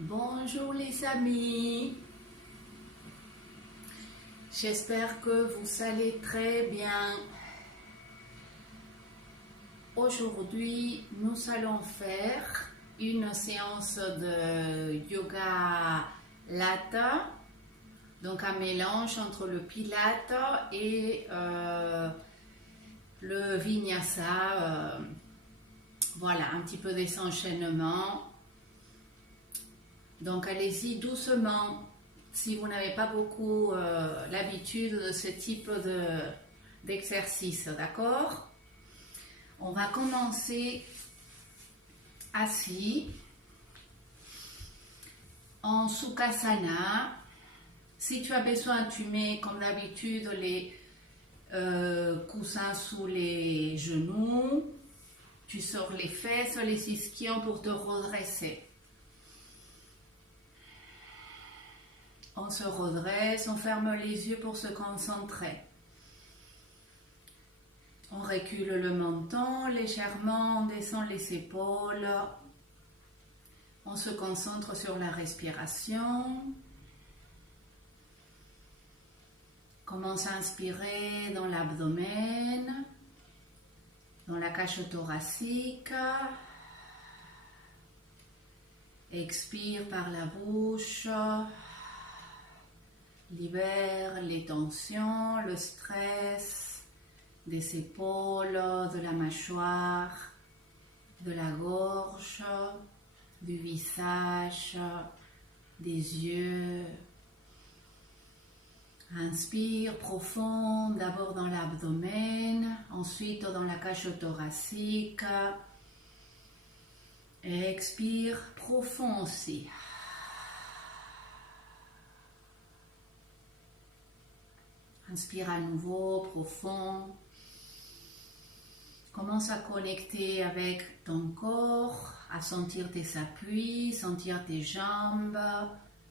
Bonjour les amis, j'espère que vous allez très bien. Aujourd'hui, nous allons faire une séance de yoga Hatha, donc un mélange entre le Pilate et le Vinyasa. Voilà, un petit peu des enchaînements. Donc allez-y doucement si vous n'avez pas beaucoup l'habitude de ce type d'exercice, d'accord? On va commencer assis en Sukhasana. Si tu as besoin, tu mets comme d'habitude les coussins sous les genoux. Tu sors les fesses, les ischions pour te redresser. On se redresse, on ferme les yeux pour se concentrer. On recule le menton légèrement, on descend les épaules. On se concentre sur la respiration. Commence à inspirer dans l'abdomen, dans la cage thoracique. Expire par la bouche. Libère les tensions, le stress des épaules, de la mâchoire, de la gorge, du visage, des yeux. Inspire profond, d'abord dans l'abdomen, ensuite dans la cage thoracique. Et expire profond aussi. Inspire à nouveau, profond. Commence à connecter avec ton corps, à sentir tes appuis, sentir tes jambes,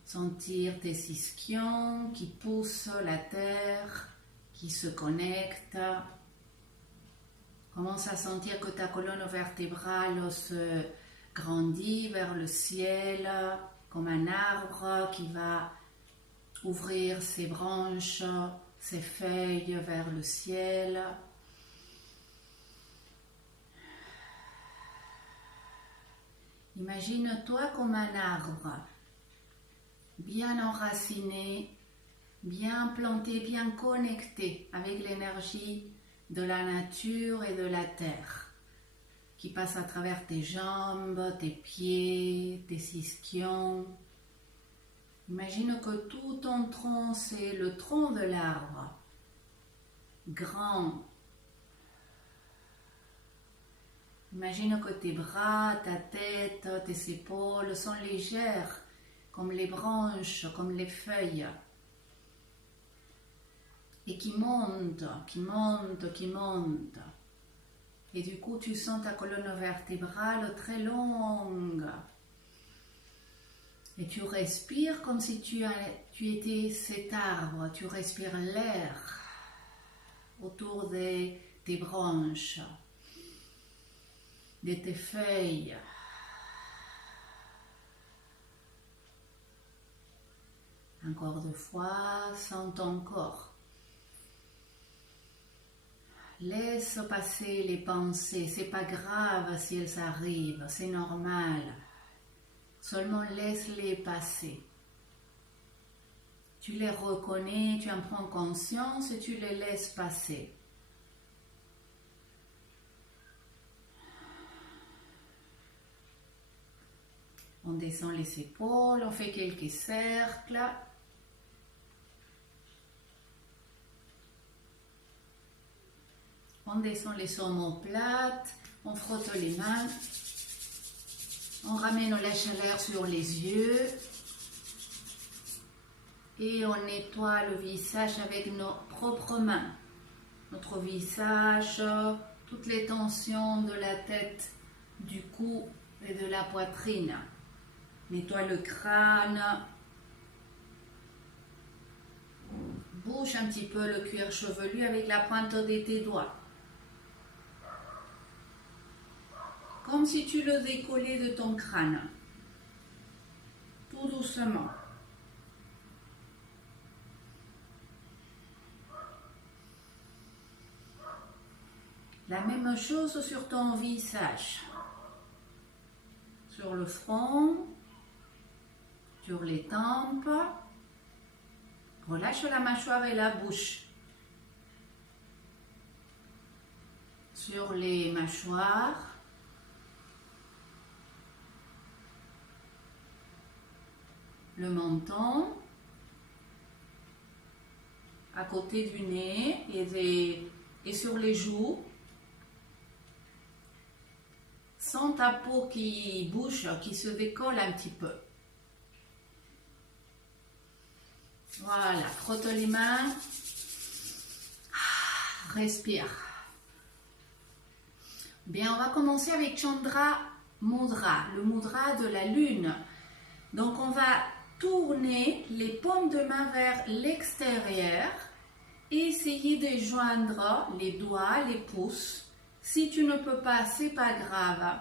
sentir tes ischions qui poussent la terre, qui se connectent. Commence à sentir que ta colonne vertébrale se grandit vers le ciel, comme un arbre qui va ouvrir ses branches, ses feuilles vers le ciel. Imagine-toi comme un arbre, bien enraciné, bien planté, bien connecté avec l'énergie de la nature et de la terre, qui passe à travers tes jambes, tes pieds, tes ischions. Imagine que tout ton tronc, c'est le tronc de l'arbre, grand. Imagine que tes bras, ta tête, tes épaules sont légères, comme les branches, comme les feuilles, et qui montent, qui montent, qui montent. Et du coup, tu sens ta colonne vertébrale très longue. Et tu respires comme si tu étais cet arbre, tu respires l'air autour de tes branches, de tes feuilles. Encore deux fois, sens ton corps. Laisse passer les pensées, c'est pas grave si elles arrivent, c'est normal. Seulement laisse-les passer. Tu les reconnais, tu en prends conscience et tu les laisses passer. On descend les épaules, on fait quelques cercles. On descend les omoplates, on frotte les mains. On ramène la chaleur sur les yeux et on nettoie le visage avec nos propres mains. Notre visage, toutes les tensions de la tête, du cou et de la poitrine. Nettoie le crâne. Bouge un petit peu le cuir chevelu avec la pointe de tes doigts. Comme si tu le décollais de ton crâne. tout doucement. La même chose sur ton visage, sur le front, sur les tempes. Relâche la mâchoire et la bouche. Sur les mâchoires. Le menton. À côté du nez et sur les joues. Sans ta peau qui bouge, qui se décolle un petit peu. Voilà, frotte les mains. Respire. Bien, on va commencer avec Chandra Mudra, le mudra de la lune. Donc, on va tourner les paumes de main vers l'extérieur. Essayer de joindre les doigts, les pouces. Si tu ne peux pas, c'est pas grave.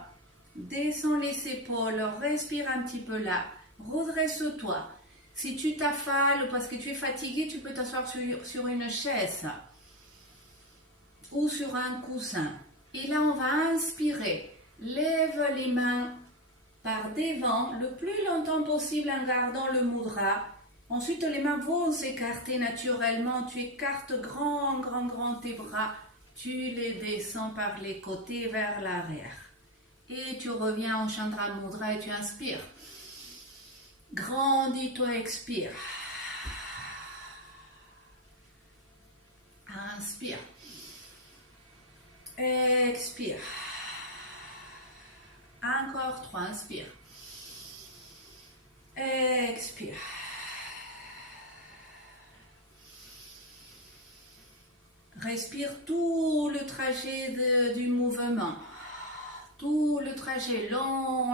Descends les épaules, respire un petit peu là. Redresse-toi. Si tu t'affales parce que tu es fatigué, tu peux t'asseoir sur une chaise ou sur un coussin. Et là, on va inspirer. Lève les mains par devant le plus longtemps possible en gardant le mudra. Ensuite, les mains vont s'écarter naturellement. Tu écartes grand tes bras. Tu les descends par les côtés vers l'arrière. Et tu reviens en Chandra Mudra et tu inspires. Grandis-toi, expire. Inspire. Expire. Encore 3, inspire. Expire. Respire tout le trajet du mouvement. Tout le trajet long.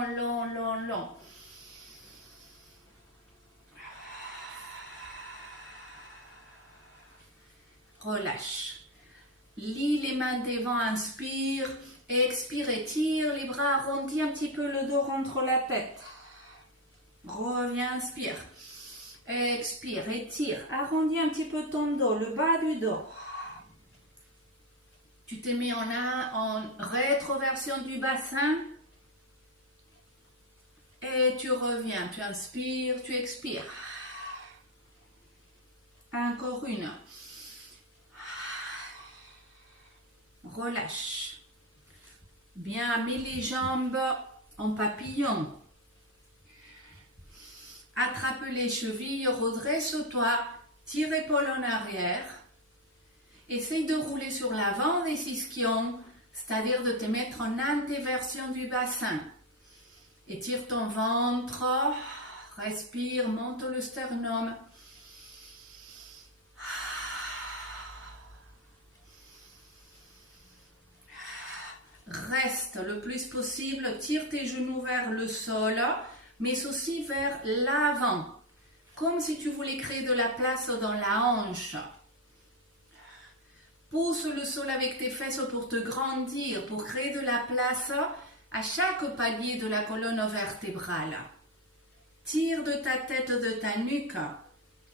Relâche. Lis les mains devant, inspire. Expire, étire les bras, arrondis un petit peu le dos entre la tête. Reviens, inspire. Expire, étire. Arrondis un petit peu ton dos, le bas du dos. Tu t'es mis en rétroversion du bassin. Et tu reviens, tu inspires, tu expires. Encore une. Relâche. Bien, mets les jambes en papillon. Attrape les chevilles, redresse-toi, tire épaule en arrière. Essaye de rouler sur l'avant des ischions, c'est-à-dire de te mettre en antéversion du bassin. Étire ton ventre, respire, monte le sternum. Reste le plus possible, tire tes genoux vers le sol, mais aussi vers l'avant, comme si tu voulais créer de la place dans la hanche. Pousse le sol avec tes fesses pour te grandir, pour créer de la place à chaque palier de la colonne vertébrale. Tire de ta tête, de ta nuque,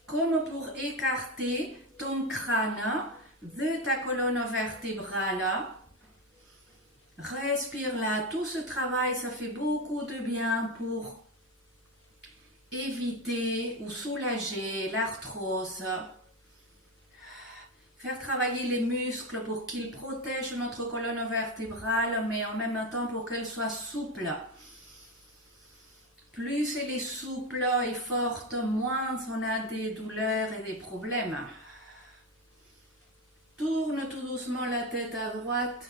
comme pour écarter ton crâne de ta colonne vertébrale. Respire là, tout ce travail, ça fait beaucoup de bien pour éviter ou soulager l'arthrose. Faire travailler les muscles pour qu'ils protègent notre colonne vertébrale, mais en même temps pour qu'elle soit souple. Plus elle est souple et forte, moins on a des douleurs et des problèmes. Tourne tout doucement la tête à droite.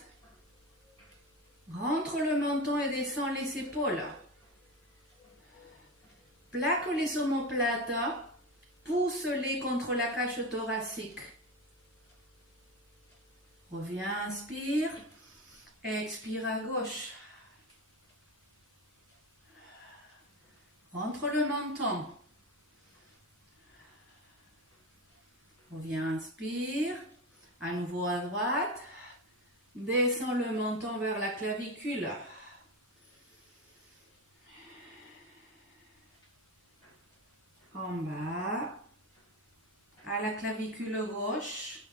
Rentre le menton et descends les épaules. Plaque les omoplates, pousse-les contre la cage thoracique. Reviens, inspire, expire à gauche. Rentre le menton. Reviens, inspire, à nouveau à droite. Descends le menton vers la clavicule. en bas, à la clavicule gauche,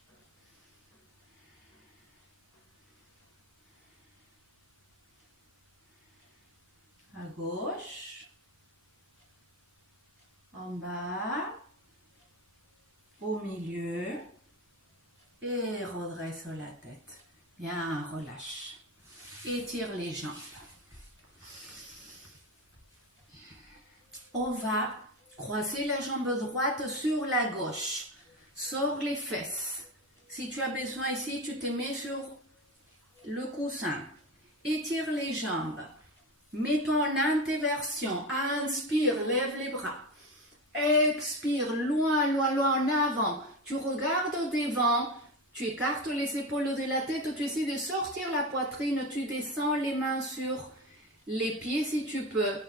à gauche, en bas, au milieu, et redresse la tête. Bien, relâche. Étire les jambes. On va croiser la jambe droite sur la gauche. Sors les fesses. Si tu as besoin ici, tu te mets sur le coussin. Étire les jambes. Mets-toi en antéversion. Inspire, lève les bras. Expire, loin, loin, loin en avant. Tu regardes au devant. Tu écartes les épaules de la tête. Tu essaies de sortir la poitrine. Tu descends les mains sur les pieds si tu peux.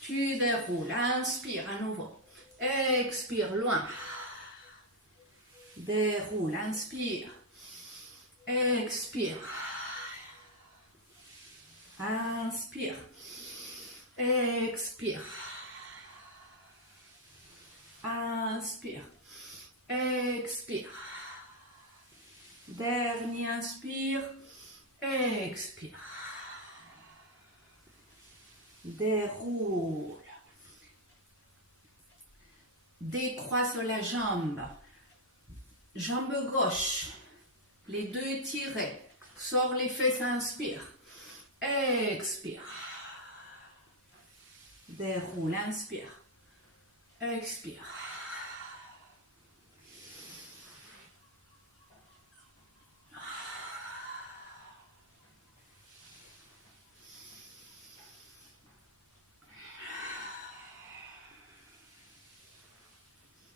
Tu déroules. Inspire à nouveau. Expire, loin. Déroule, inspire. Expire. Inspire. Expire. Inspire. Expire. Dernier inspire. Expire. Déroule. Décroise la jambe. Jambe gauche. Les deux étirés. Sors les fesses, inspire. Expire. Déroule, inspire. Expire.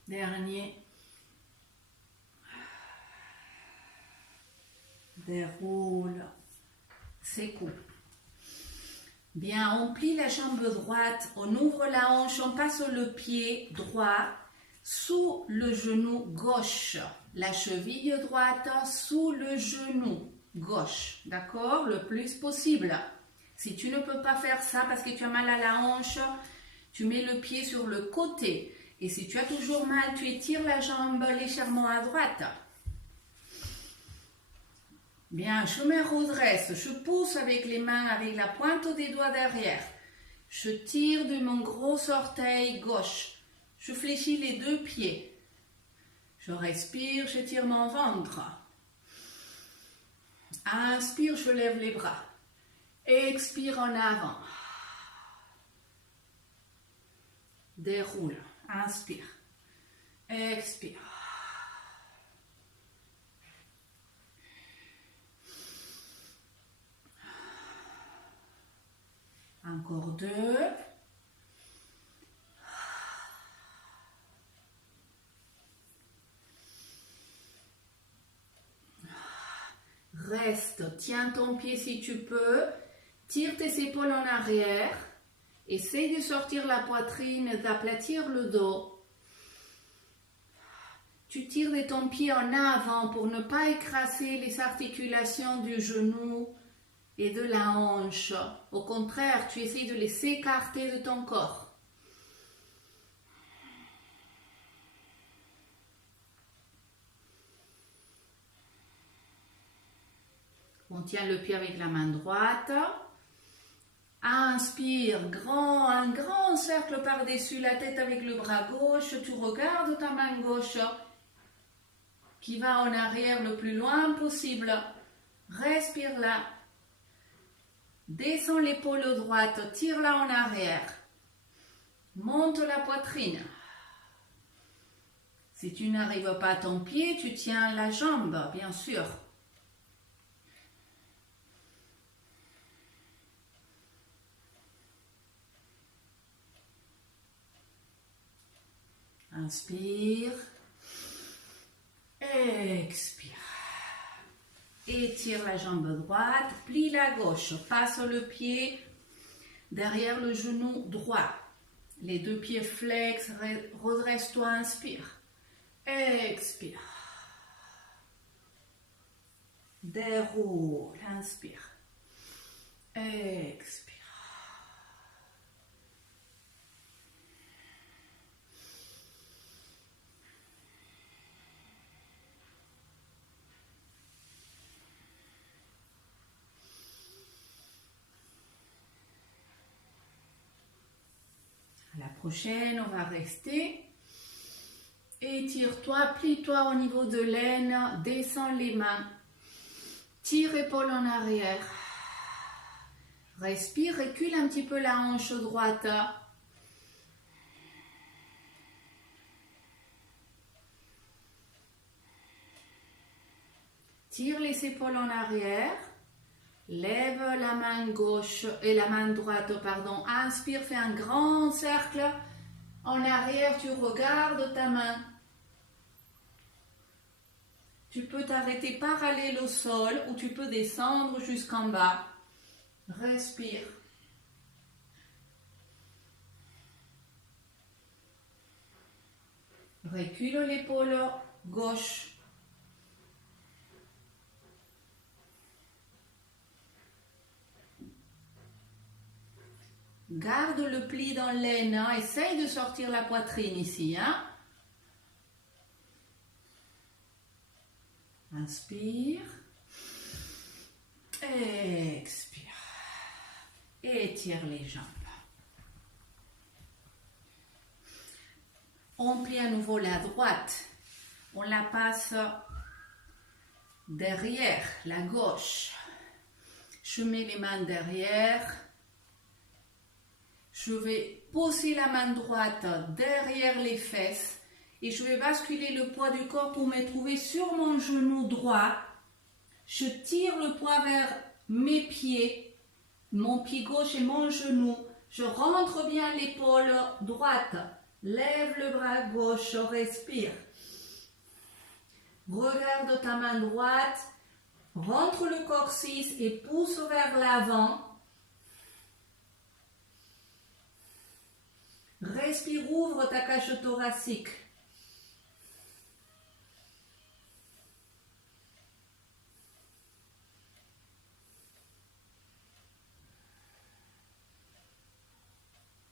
Dernier. Déroule. Secoue. Bien, on plie la jambe droite, on ouvre la hanche, on passe le pied droit sous le genou gauche. La cheville droite sous le genou gauche. D'accord? Le plus possible. Si tu ne peux pas faire ça parce que tu as mal à la hanche, tu mets le pied sur le côté. Et si tu as toujours mal, tu étires la jambe légèrement à droite. Bien, je me redresse, je pousse avec les mains, avec la pointe des doigts derrière. Je tire de mon gros orteil gauche. Je fléchis les deux pieds. Je respire, je tire mon ventre. Inspire, je lève les bras. Expire en avant. Déroule. Inspire. Expire. Encore deux. Reste, tiens ton pied si tu peux. Tire tes épaules en arrière. Essaye de sortir la poitrine, d'aplatir le dos. Tu tires de ton pied en avant pour ne pas écraser les articulations du genou et de la hanche. Au contraire, tu essaies de les écarter de ton corps. On tient le pied avec la main droite. Inspire, un grand cercle par-dessus la tête avec le bras gauche. Tu regardes ta main gauche qui va en arrière le plus loin possible. Respire là. Descends l'épaule droite, tire-la en arrière. Monte la poitrine. Si tu n'arrives pas à ton pied, tu tiens la jambe, bien sûr. Inspire. Expire. Étire la jambe droite, plie la gauche, passe le pied derrière le genou droit. Les deux pieds flex, redresse-toi, inspire. Expire. Déroule, inspire. Expire. prochaine, on va rester. Étire-toi, plie-toi au niveau de l'aine, descends les mains. Tire épaule en arrière. Respire, recule un petit peu la hanche droite. Tire les épaules en arrière. Lève la main gauche et la main droite, pardon. Inspire, fais un grand cercle. En arrière, tu regardes ta main. Tu peux t'arrêter parallèle au sol ou tu peux descendre jusqu'en bas. Respire. Recule l'épaule gauche. Garde le pli dans l'aine, hein. Essaye de sortir la poitrine ici. Hein. Inspire. Expire. Étire les jambes. On plie à nouveau la droite. On la passe derrière, la gauche. Je mets les mains derrière. Je vais poser la main droite derrière les fesses et je vais basculer le poids du corps pour me trouver sur mon genou droit. Je tire le poids vers mes pieds, mon pied gauche et mon genou. Je rentre bien l'épaule droite. Lève le bras gauche, respire. Regarde ta main droite. Rentre le coccyx et pousse vers l'avant. Respire, ouvre ta cage thoracique.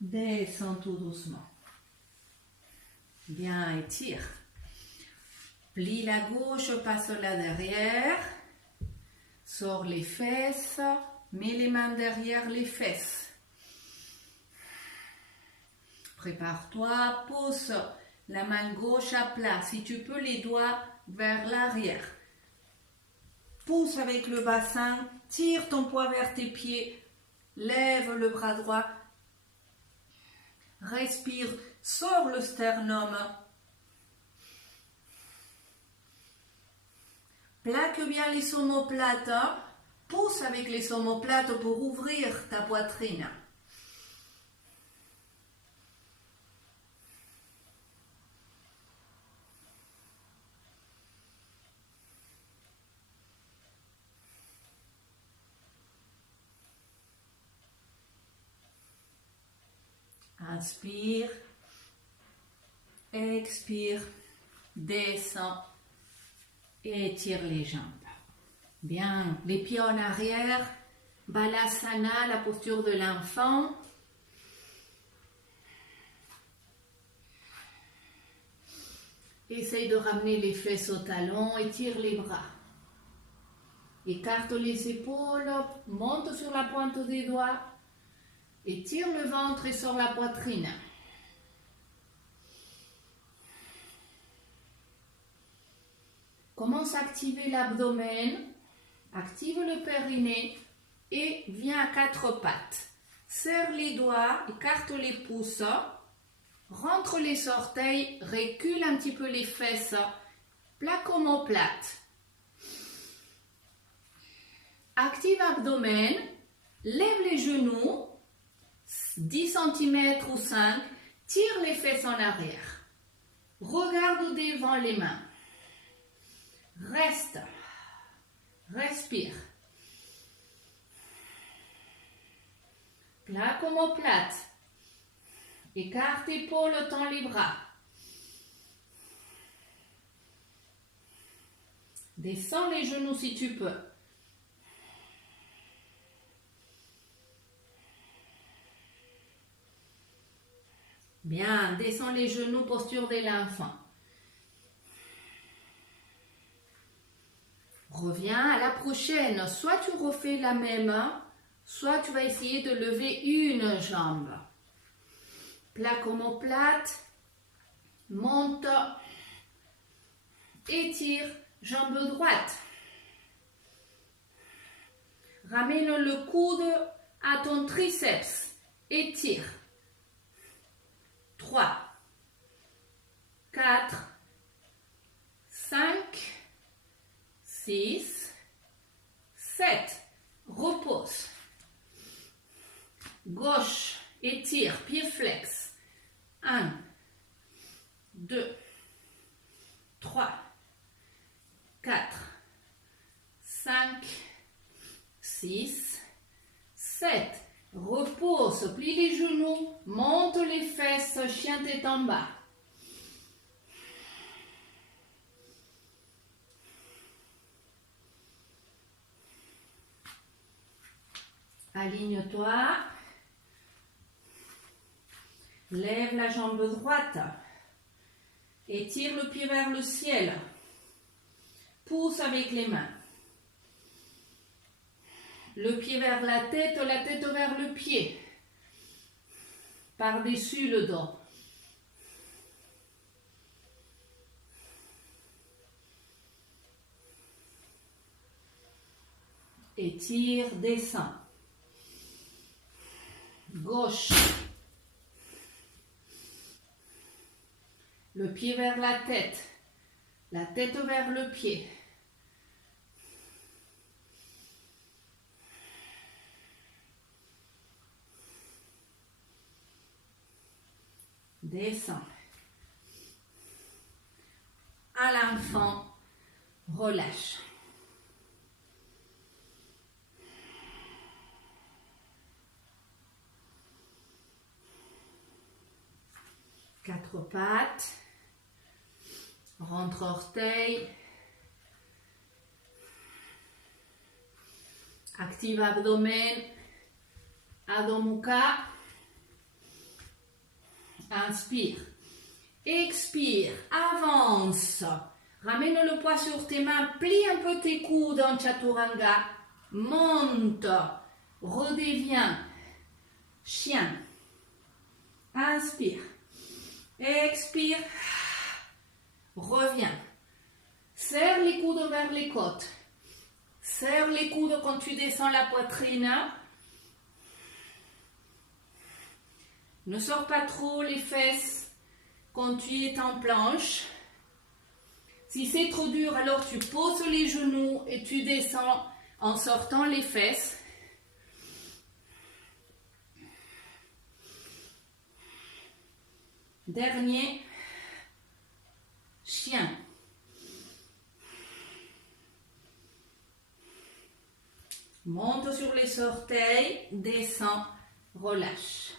Descends tout doucement. Bien, étire. Plie la gauche, passe la derrière. Sors les fesses. Mets les mains derrière les fesses. Prépare-toi, pose la main gauche à plat. Si tu peux, les doigts vers l'arrière. Pousse avec le bassin, tire ton poids vers tes pieds, lève le bras droit. Respire, sors le sternum. Plaque bien les omoplates. Pousse avec les omoplates pour ouvrir ta poitrine. Inspire, expire, descends, étire les jambes. Bien, les pieds en arrière, Balasana, la posture de l'enfant. Essaye de ramener les fesses au talon, étire les bras. Écarte les épaules, monte sur la pointe des doigts. Étire le ventre et sors la poitrine. Commence à activer l'abdomen, active le périnée et viens à quatre pattes. Serre les doigts, écarte les pouces, rentre les orteils, recule un petit peu les fesses, plaque omoplate. Active abdomen, lève les genoux. 10 cm ou 5, tire les fesses en arrière. Regarde devant les mains. Reste. Respire. Plaque omoplate. Écarte épaule, tends les bras. Descends les genoux si tu peux. Bien, descends les genoux, posture de l'enfant. Reviens à la prochaine. Soit tu refais la même, soit tu vas essayer de lever une jambe. plaque omoplate, monte, étire, jambe droite. Ramène le coude à ton triceps, étire. 3, 4, 5, 6, 7. Repose. Gauche, étire, pied flex. 1, 2, 3, 4, 5, 6, 7. Repose, plie les genoux, monte les fesses, chien tête en bas. Aligne-toi. Lève la jambe droite. Étire le pied vers le ciel. Pousse avec les mains. Le pied vers la tête vers le pied. Par-dessus le dos. Étire, descend. Gauche. Le pied vers la tête vers le pied. Descends. À l'enfant, relâche. Quatre pattes. Rentre orteil. Active abdomen. Adho Mukha. Inspire. Expire. Avance. Ramène le poids sur tes mains. Plie un peu tes coudes en Chaturanga. Monte. Redeviens. Chien. Inspire. Expire. Reviens. Serre les coudes vers les côtes. Serre les coudes quand tu descends la poitrine. Ne sors pas trop les fesses quand tu es en planche. Si c'est trop dur, alors tu poses les genoux et tu descends en sortant les fesses. Dernier, chien. Monte sur les orteils, descends, relâche.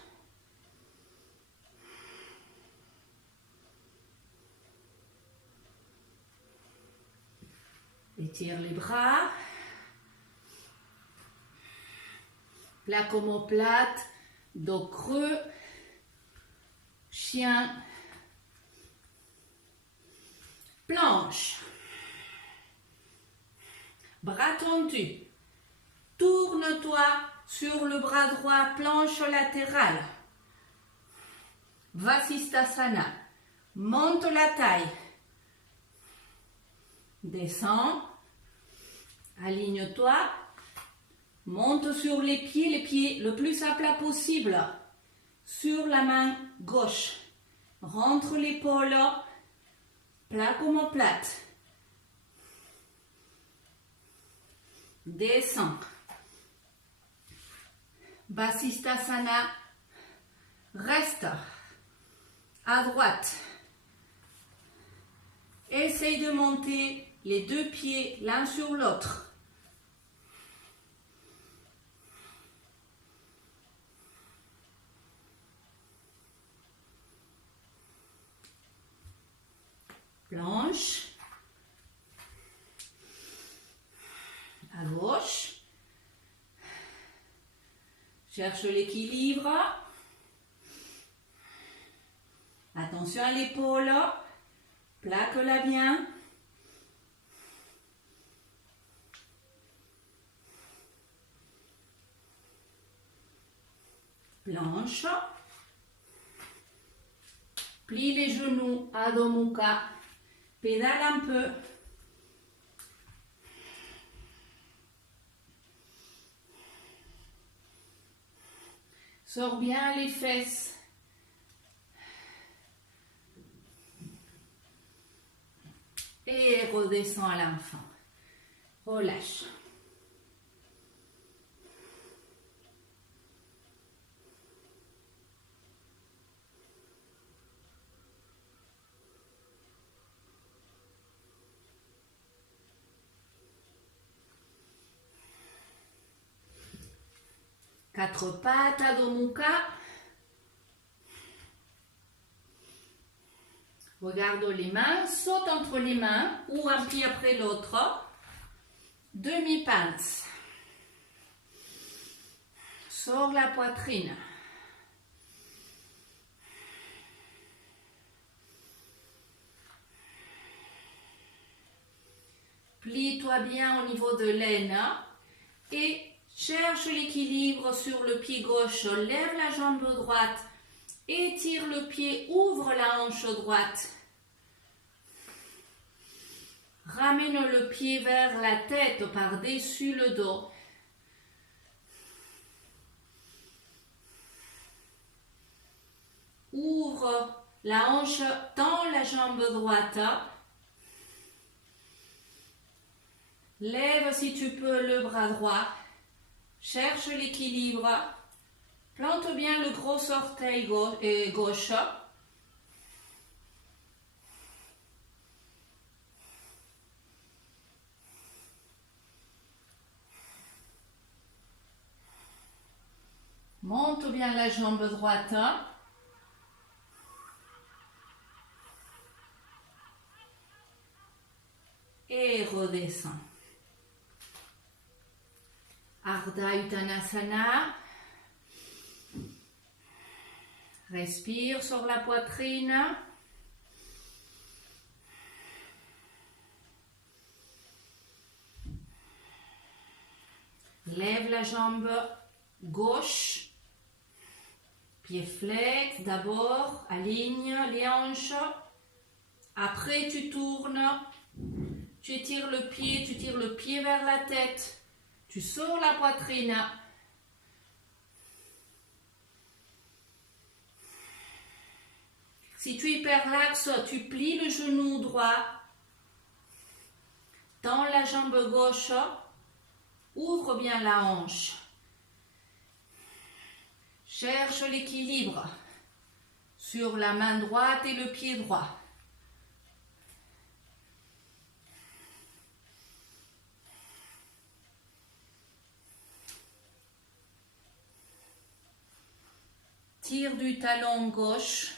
Étire les bras. Plaque omoplate, dos creux. Chien. Planche. Bras tendus. Tourne-toi sur le bras droit, planche latérale. Vasisthasana. Monte la taille. Descends. Aligne-toi. Monte sur les pieds le plus à plat possible. Sur la main gauche. Rentre l'épaule. Plaque omoplate. Descends. Vasisthasana. Reste. À droite. Essaye de monter les deux pieds l'un sur l'autre. Planche. À gauche. Cherche l'équilibre. Attention à l'épaule. Plaque-la bien. Planche. Plie les genoux, Adho Mukha. Pédale un peu. Sors bien les fesses. Et redescends à l'enfant. Relâche. Quatre pattes, Adho Mukha. Regarde les mains, saute entre les mains ou un pied après l'autre. Demi-pince. Sors la poitrine. Plie-toi bien au niveau de l'aine et cherche l'équilibre sur le pied gauche. Lève la jambe droite. Étire le pied, ouvre la hanche droite. Ramène le pied vers la tête par-dessus le dos. Ouvre la hanche, tends la jambe droite. Lève si tu peux le bras droit. Cherche l'équilibre. Plante bien le gros orteil gauche. Monte bien la jambe droite. Et redescends. Ardha Uttanasana. Respire sur la poitrine. Lève la jambe gauche. Pied flex d'abord. Aligne les hanches. Après tu tournes. Tu étires le pied. Tu tires le pied vers la tête. Tu sors la poitrine. Si tu es hyperlaxe, tu plies le genou droit, tends la jambe gauche, ouvre bien la hanche. Cherche l'équilibre sur la main droite et le pied droit. Tire du talon gauche.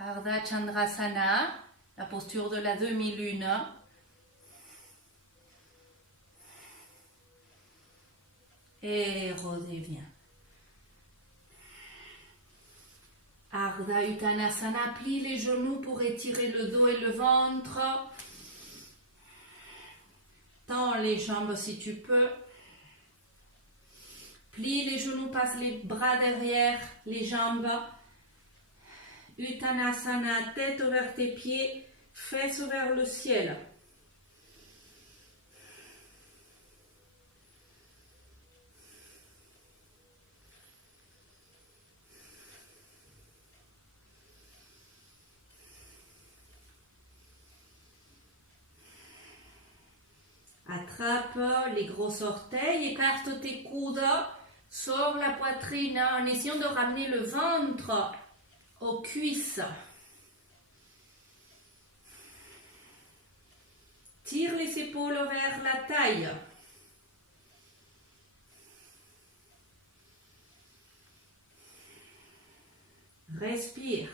Ardha Chandrasana, la posture de la demi-lune. Et redeviens. Ardha Uttanasana, plie les genoux pour étirer le dos et le ventre. Tends les jambes si tu peux. Plie les genoux, passe les bras derrière les jambes. Uttanasana, tête vers tes pieds, fesses vers le ciel. Attrape les gros orteils, écarte tes coudes, sors la poitrine en essayant de ramener le ventre aux cuisses. Tire les épaules vers la taille. Respire.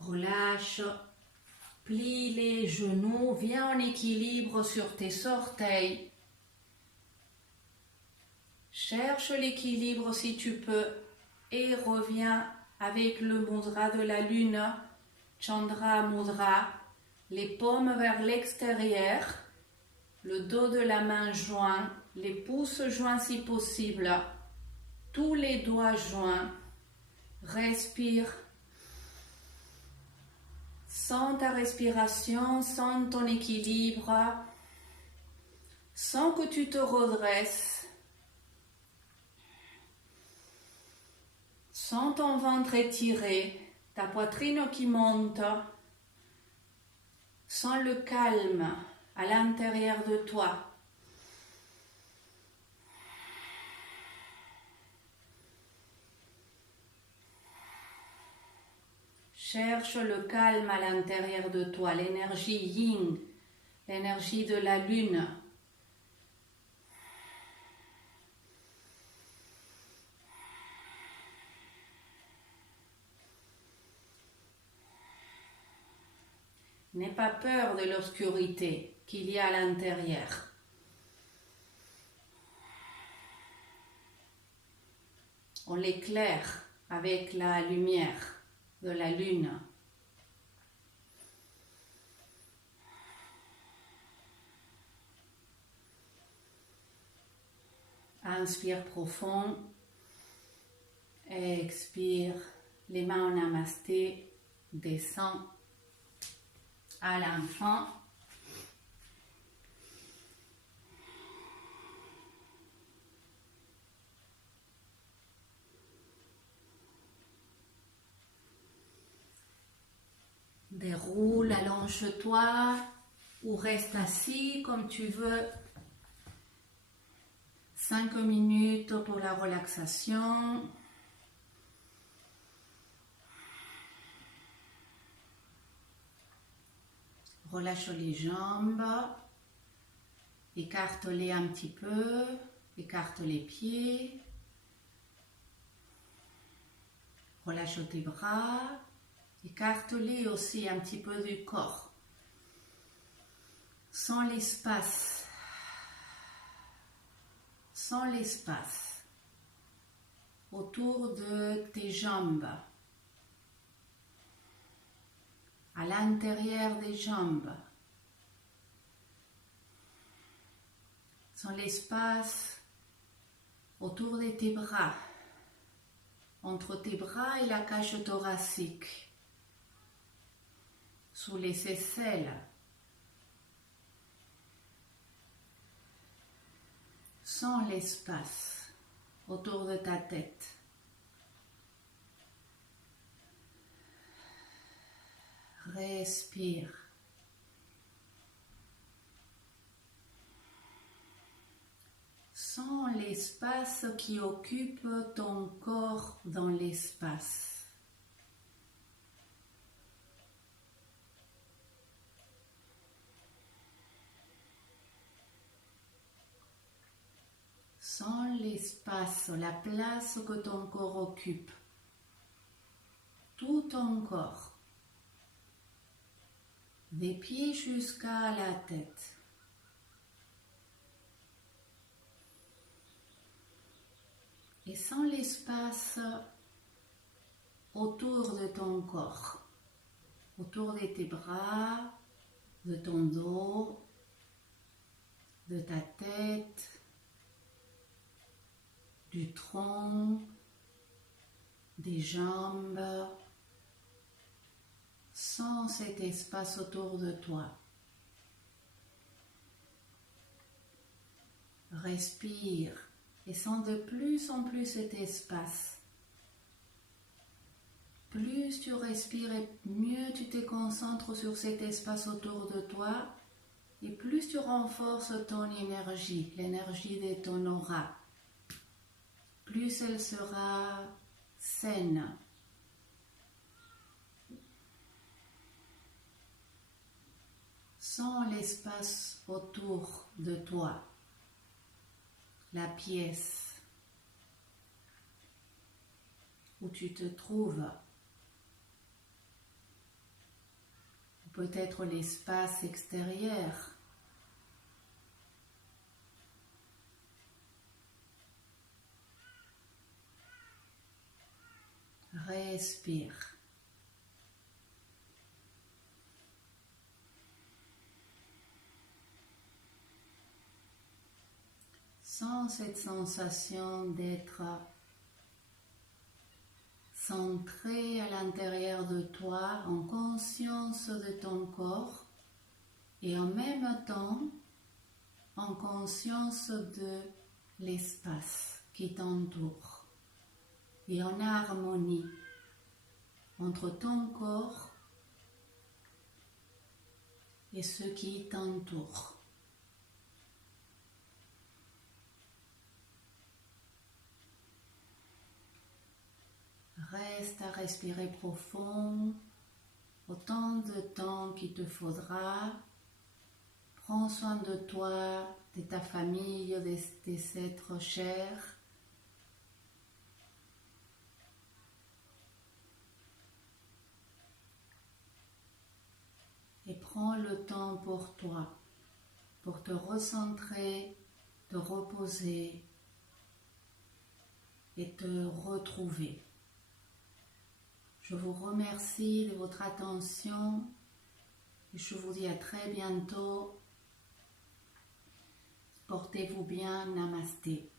Relâche, plie les genoux, viens en équilibre sur tes orteils. Cherche l'équilibre si tu peux et reviens avec le mudra de la lune, Chandra Mudra, les paumes vers l'extérieur, le dos de la main joint, les pouces joints si possible, tous les doigts joints. Respire. Sens ta respiration, sens ton équilibre, sens que tu te redresses, sens ton ventre étiré, ta poitrine qui monte, sens le calme à l'intérieur de toi. Cherche le calme à l'intérieur de toi, l'énergie yin, l'énergie de la lune. N'aie pas peur de l'obscurité qu'il y a à l'intérieur. On l'éclaire avec la lumière de la lune. Inspire profond, expire, les mains en namasté, descend à l'enfant. Déroule, allonge-toi ou reste assis comme tu veux. 5 minutes pour la relaxation. Relâche les jambes. Écarte-les un petit peu. Écarte les pieds. Relâche tes bras. Écarte-les aussi un petit peu du corps. Sens l'espace. Sens l'espace autour de tes jambes, à l'intérieur des jambes. Sens l'espace autour de tes bras, entre tes bras et la cage thoracique, sous les aisselles. Sens l'espace autour de ta tête. Respire. Sens l'espace qui occupe ton corps dans l'espace. Sens l'espace, la place que ton corps occupe. Tout ton corps. Des pieds jusqu'à la tête. Et sens l'espace autour de ton corps. Autour de tes bras, de ton dos, de ta tête, du tronc, des jambes. Sens cet espace autour de toi. Respire et sens de plus en plus cet espace. Plus tu respires et mieux tu te concentres sur cet espace autour de toi et plus tu renforces ton énergie, l'énergie de ton aura. Plus elle sera saine. Sens l'espace autour de toi, la pièce où tu te trouves, ou peut-être l'espace extérieur. respire. Sens cette sensation d'être centré à l'intérieur de toi, en conscience de ton corps et en même temps en conscience de l'espace qui t'entoure et en harmonie entre ton corps et ce qui t'entoure. Reste à respirer profond, autant de temps qu'il te faudra. Prends soin de toi, de ta famille, de tes êtres chers. Et prends le temps pour toi, pour te recentrer, te reposer et te retrouver. Je vous remercie de votre attention et je vous dis à très bientôt. Portez-vous bien, namasté.